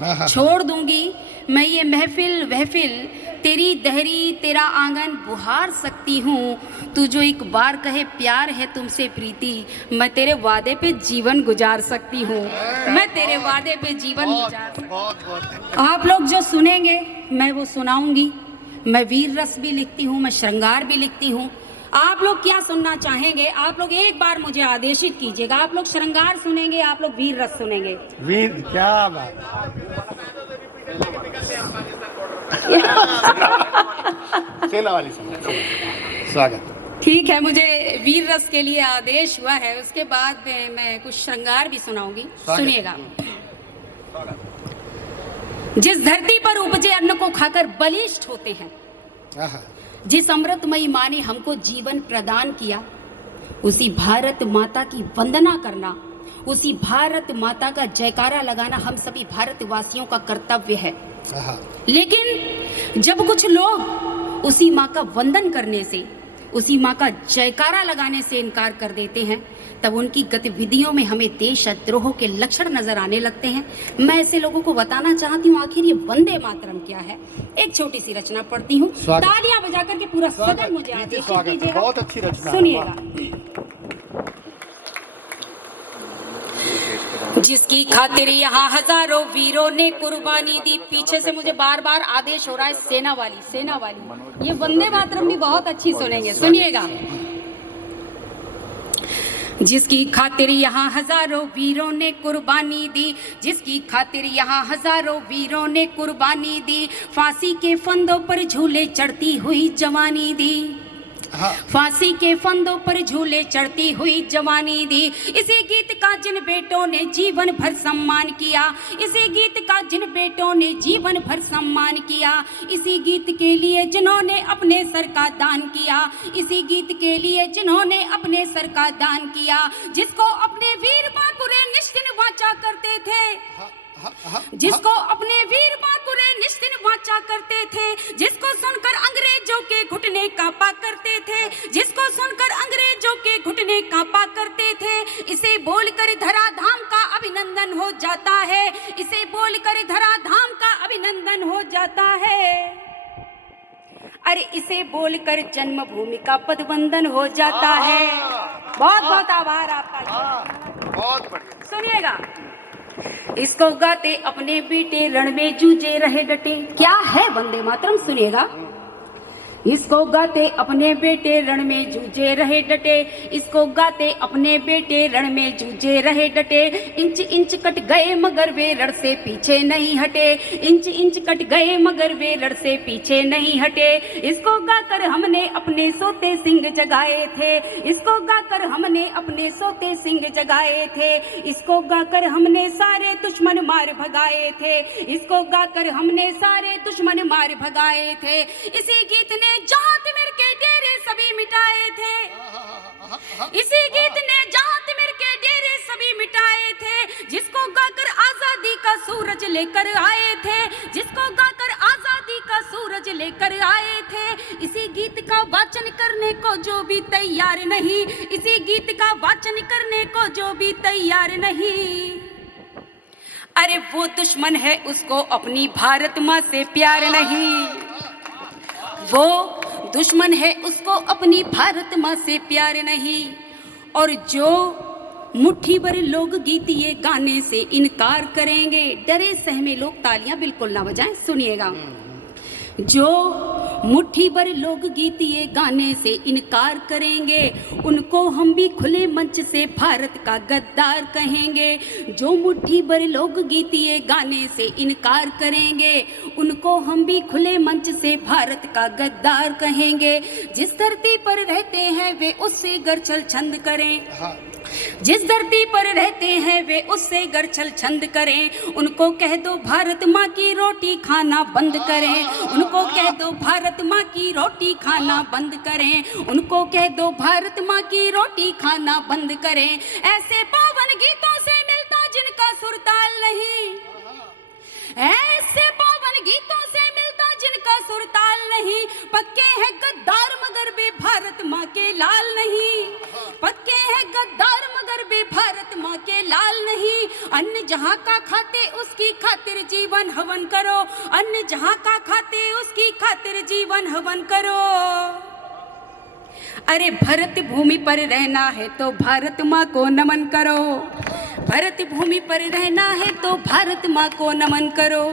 छोड़ दूंगी मैं ये महफिल वहफिल, तेरी दहरी तेरा आंगन बुहार सकती हूँ। तू जो एक बार कहे प्यार है तुमसे प्रीति, मैं तेरे वादे पे जीवन गुजार सकती हूँ। मैं तेरे वादे पे जीवन गुजार सकती हूँ। आप लोग जो सुनेंगे मैं वो सुनाऊंगी। मैं वीर रस भी लिखती हूँ, मैं श्रृंगार भी लिखती हूँ। आप लोग क्या सुनना चाहेंगे? आप लोग एक बार मुझे आदेशित कीजिएगा। आप लोग श्रृंगार सुनेंगे, आप लोग वीर रस सुनेंगे? वीर, क्या बात। सेना वाली स्वागत। ठीक है, मुझे वीर रस के लिए आदेश हुआ है। उसके बाद मैं कुछ श्रृंगार भी सुनाऊंगी, सुनिएगा। जिस धरती पर उपजे अन्न को खाकर बलिष्ठ होते हैं, जिस अमृतमयी माँ ने हमको जीवन प्रदान किया, उसी भारत माता की वंदना करना, उसी भारत माता का जयकारा लगाना हम सभी भारतवासियों का कर्तव्य है। लेकिन जब कुछ लोग उसी माँ का वंदन करने से, उसी माँ का जयकारा लगाने से इनकार कर देते हैं, तब उनकी गतिविधियों में हमें देशद्रोह के लक्षण नजर आने लगते हैं। मैं ऐसे लोगों को बताना चाहती हूँ आखिर ये वंदे मातरम क्या है। एक छोटी सी रचना पढ़ती हूँ, तालियां बजा करके पूरा सदन मुझे आदेशित कीजिएगा। बहुत अच्छी रचना, सुनिएगा। जिसकी खातिर यहाँ हजारों वीरों ने कुर्बानी दी। पीछे से मुझे बार बार आदेश हो रहा है, सेना वाली, सेना वाली। ये वंदे मातरम भी बहुत अच्छी सुनेंगे, सुनिएगा। जिसकी खातिर यहाँ हजारों वीरों ने कुर्बानी दी, जिसकी खातिर यहाँ हजारों वीरों ने कुर्बानी दी, फांसी के फंदों पर झूले चढ़ती हुई जवानी दी, फांसी के फंदों पर झूले चढ़ती हुई जवानी दी। इसी गीत का जिन बेटों ने जीवन भर सम्मान किया, इसी गीत का जिन बेटों ने जीवन भर सम्मान किया, इसी गीत के लिए जिन्होंने अपने सर का दान किया, इसी गीत के लिए जिन्होंने अपने सर का दान किया, जिसको अपने वीर बांकुरे निश्चिन वाचा करते थे, जिसको अपने वीर बांकुरे निश्चिन वाचा करते थे, जिसको सुनकर अंग्रेजों के घुटने कांपा करते थे, जिसको सुनकर अंग्रेजों के घुटने कांपा करते थे, इसे बोलकर धराधाम का अभिनंदन हो जाता है, इसे बोलकर धराधाम का अभिनंदन हो जाता है। अरे इसे बोलकर जन्मभूमि का पदवंदन हो जाता है। बहुत बहुत आभार आपका। बहुत बढ़िया। सुनिएगा। इसको गाते अपने बेटे रण में जूझे रहे डटे। क्या है वंदे मातरम? सुनिएगा। इसको गाते अपने बेटे रण में जूझे रहे डटे, इसको गाते अपने बेटे रण में जूझे रहे डटे। इंच इंच कट गए मगर वे रण से पीछे नहीं हटे, इंच इंच कट गए मगर वे रण से पीछे नहीं हटे। इसको गाकर हमने अपने सोते सिंह जगाए थे, इसको गाकर हमने अपने सोते सिंह जगाए थे, इसको गाकर हमने सारे दुश्मन मार भगाए थे, इसको गाकर हमने सारे दुश्मन मार भगाए थे। इसी गीत ने जहां तिमिर के डेरे सभी मिटाए थे, इसी गीत ने जहां तिमिर के डेरे सभी मिटाए थे, जिसको गाकर आजादी का सूरज लेकर आए थे, जिसको गाकर आजादी का सूरज लेकर आए थे। इसी गीत का वाचन करने को जो भी तैयार नहीं, इसी गीत का वाचन करने को जो भी तैयार नहीं, अरे वो दुश्मन है उसको अपनी भारत माँ से प्यार नहीं, वो दुश्मन है उसको अपनी भारत माँ से प्यार नहीं। और जो मुट्ठी भर लोग गीत ये गाने से इनकार करेंगे, डरे सहमे लोग तालियां बिल्कुल ना बजाएं, सुनिएगा। जो मुट्ठी भर लोग गीत ये गाने से इनकार करेंगे, उनको हम भी खुले मंच से भारत का गद्दार कहेंगे। जो मुट्ठी भर लोग गीत ये गाने से इनकार करेंगे, उनको हम भी खुले मंच से भारत का गद्दार कहेंगे। जिस धरती पर रहते हैं वे उससे गरछल छंद करें, जिस धरती पर रहते हैं वे उससे गरछल छंद करें। उनको कह दो भारत माँ की रोटी खाना बंद करें, उनको कह दो भारत माँ की रोटी खाना बंद करें, उनको कह दो भारत माँ की रोटी खाना बंद करें। ऐसे पावन गीतों से मिलता जिनका सुरताल नहीं, ऐसे पावन गीतों से मिलता जिनका सुरताल नहीं। पक्के हैं गद्दार मगर वे भारत माँ के लाल नहीं, पक्के हैं गद्दार मगर भी भारत माँ के लाल नहीं। अन्न जहाँ का खाते उसकी खातिर जीवन हवन करो, अन्न जहाँ का खाते उसकी खातिर जीवन हवन करो। अरे भरत भूमि पर रहना है तो भारत माँ को नमन करो, भरत भूमि पर रहना है तो भारत माँ को नमन करो।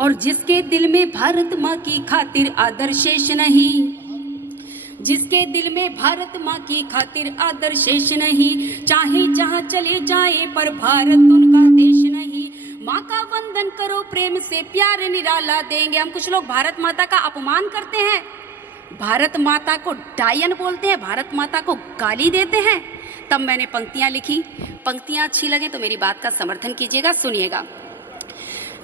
और जिसके दिल में भारत माँ की खातिर आदर शेष नहीं, जिसके दिल में भारत माँ की खातिर आदर शेष नहीं, चाहे जहाँ चले जाए पर भारत उनका देश नहीं। माँ का वंदन करो प्रेम से, प्यार निराला देंगे। हम कुछ लोग भारत माता का अपमान करते हैं, भारत माता को डायन बोलते हैं, भारत माता को गाली देते हैं। तब मैंने पंक्तियां लिखी। पंक्तियां अच्छी लगे तो मेरी बात का समर्थन कीजिएगा, सुनिएगा।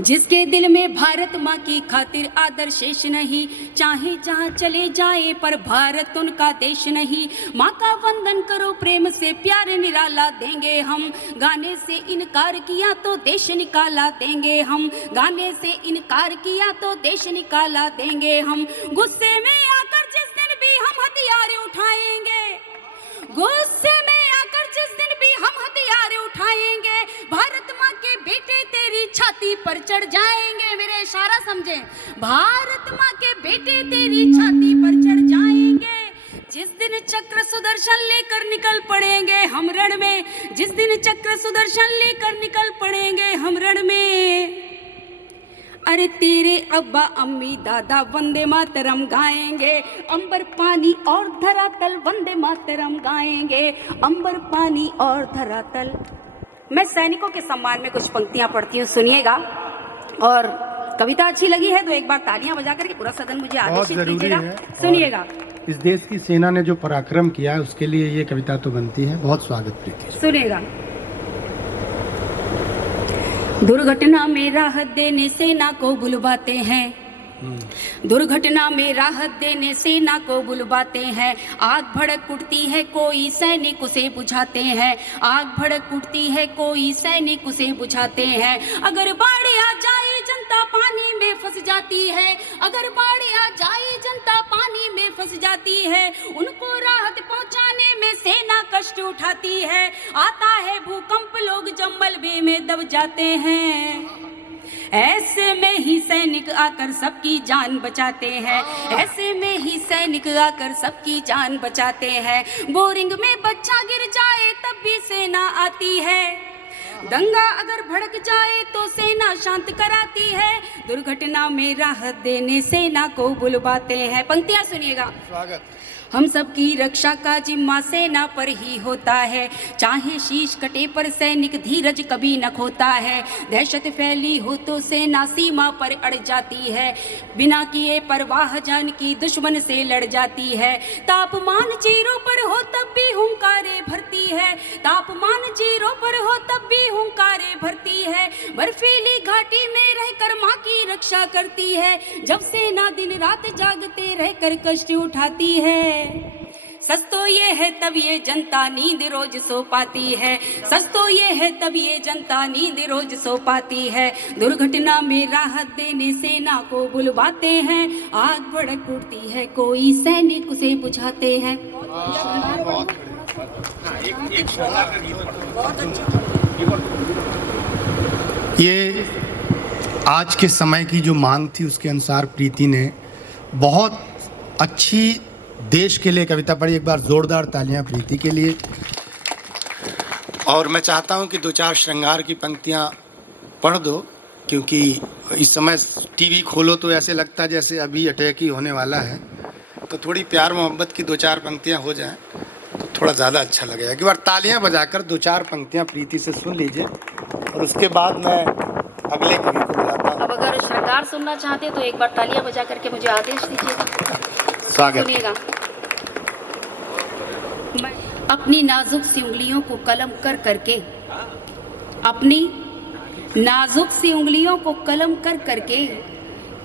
जिसके दिल में भारत माँ की खातिर आदर शेष नहीं, चाहे जहाँ चले जाए पर भारत उनका देश नहीं। माँ का वंदन करो प्रेम से, प्यार निराला देंगे हम। गाने से इनकार किया तो देश निकाला देंगे हम, गाने से इनकार किया तो देश निकाला देंगे हम। गुस्से में आकर जिस दिन भी हम हथियार उठाएंगे, गुस्से में आकर जिस दिन भी हम हथियार उठाएंगे, भारत माँ के बेटे तेरी छाती पर चढ़ जाएंगे। मेरे इशारा समझें, भारत माँ के बेटे तेरी छाती पर चढ़ जाएंगे। जिस दिन चक्र सुदर्शन लेकर निकल पड़ेंगे हम रण में, जिस दिन चक्र सुदर्शन लेकर निकल पड़ेंगे हम रण में। अरे तेरे अब्बा अम्मी दादा वंदे मातरम गाएंगे, अंबर पानी और धरातल वंदे मातरम गाएंगे, अंबर पानी और धरातल। मैं सैनिकों के सम्मान में कुछ पंक्तियां पढ़ती हूँ, सुनिएगा। और कविता अच्छी लगी है तो एक बार तालियां बजा करके पूरा सदन मुझे आदेशित कीजिएगा, सुनिएगा। इस देश की सेना ने जो पराक्रम किया है उसके लिए ये कविता तो बनती है। बहुत स्वागत प्रीति, सुनिएगा। दुर्घटना में राहत देने सेना को बुलवाते हैं, दुर्घटना में राहत देने सेना को बुलवाते हैं। आग भड़क उठती है कोई सैनिक उसे बुझाते हैं, आग भड़क उठती है कोई सैनिक उसे बुझाते हैं। अगर बाढ़ आ जाए जनता पानी में फंस जाती है, अगर बाढ़ आ जाए जनता पानी में फंस जाती है। उनको राहत पहुंचाने में सेना कष्ट उठाती है। आता है भूकंप लोग जब मलबे में दब जाते हैं, ऐसे में ही सैनिक आकर सबकी जान बचाते हैं, ऐसे में ही सैनिक आकर सबकी जान बचाते हैं। बोरिंग में बच्चा गिर जाए तब भी सेना आती है, दंगा अगर भड़क जाए तो सेना शांत कराती है। दुर्घटना में राहत देने सेना को बुलवाते हैं। पंक्तियां सुनिएगा। स्वागत। हम सबकी रक्षा का जिम्मा सेना पर ही होता है, चाहे शीश कटे पर सैनिक धीरज कभी न खोता है। दहशत फैली हो तो सेना सीमा पर अड़ जाती है, बिना किए परवाह जान की दुश्मन से लड़ जाती है। तापमान जीरो पर हो तब भी हुंकारे भरती है, तापमान जीरो पर हो तब भी हुंकारे भरती है। बर्फीली घाटी में रहकर माँ की रक्षा करती है, जब सेना दिन रात जागते रहकर कष्ट उठाती है। सच तो ये है तब ये जनता नींद रोज सो पाती है, सच तो ये है तब ये जनता नींद रोज सो पाती है। दुर्घटना में राहत देने सेना को बुलवाते हैं, आग भड़क उठती है कोई सैनिक उसे बुझाते हैं। ये आज के समय की जो मांग थी उसके अनुसार प्रीति ने बहुत अच्छी देश के लिए कविता पढ़ी। एक बार जोरदार तालियां प्रीति के लिए। और मैं चाहता हूं कि दो चार श्रृंगार की पंक्तियां पढ़ दो, क्योंकि इस समय टीवी खोलो तो ऐसे लगता है जैसे अभी अटैक ही होने वाला है। तो थोड़ी प्यार मोहब्बत की दो चार पंक्तियां हो जाएं तो थोड़ा ज़्यादा अच्छा लगेगा। एक बार तालियां बजाकर दो चार पंक्तियां प्रीति से सुन लीजिए और उसके बाद मैं अगले कवि को बुलाता हूँ। अब अगर श्रृंगार सुनना चाहते तो एक बार तालियां बजा करके मुझे आदेश दीजिएगा। स्वागत। सुनिएगा। अपनी नाजुक सी उंगलियों को कलम कर करके, अपनी नाजुक सी उंगलियों को कलम कर करके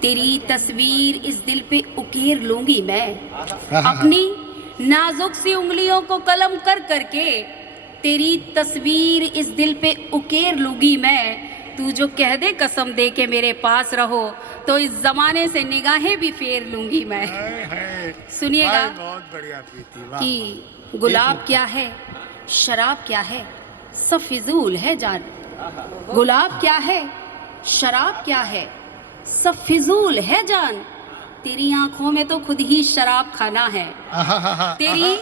तेरी तस्वीर इस दिल पे उकेर लूंगी मैं। अपनी नाजुक सी उंगलियों को कलम कर करके तेरी तस्वीर इस दिल पे उकेर लूंगी मैं। तू जो कह दे कसम दे के मेरे पास रहो तो इस जमाने से निगाहें भी फेर लूंगी मैं। सुनिएगा बहुत बढ़िया प्रीति। कि गुलाब क्या है शराब क्या है, सब फिजूल है जान। गुलाब क्या है, शराब क्या है, सब फिजूल है जान। तेरी आंखों में तो खुद ही शराब खाना है, तेरी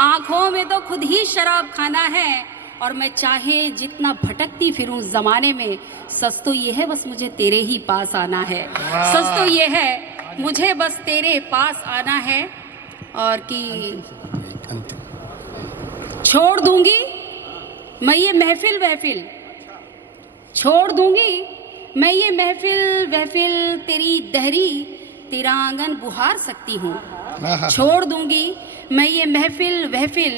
आंखों में तो खुद ही शराब खाना है। और मैं चाहे जितना भटकती फिरूं जमाने में, सच तो ये है बस मुझे तेरे ही पास आना है। सच तो ये है मुझे बस तेरे पास आना है। और कि छोड़ दूंगी मैं ये महफिल वहफिल, छोड़ दूंगी मैं ये महफिल वहफिल, तेरी दहरी तेरा आंगन बुहार सकती हूँ। छोड़ दूंगी मैं ये महफिल वहफिल,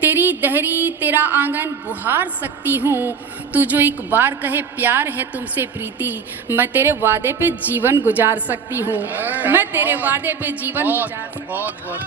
तेरी दहरी तेरा आंगन बुहार सकती हूँ। तू जो एक बार कहे प्यार है तुमसे प्रीति, मैं तेरे वादे पे जीवन गुजार सकती हूँ। मैं तेरे वादे पे जीवन गुजार सकती हूँ।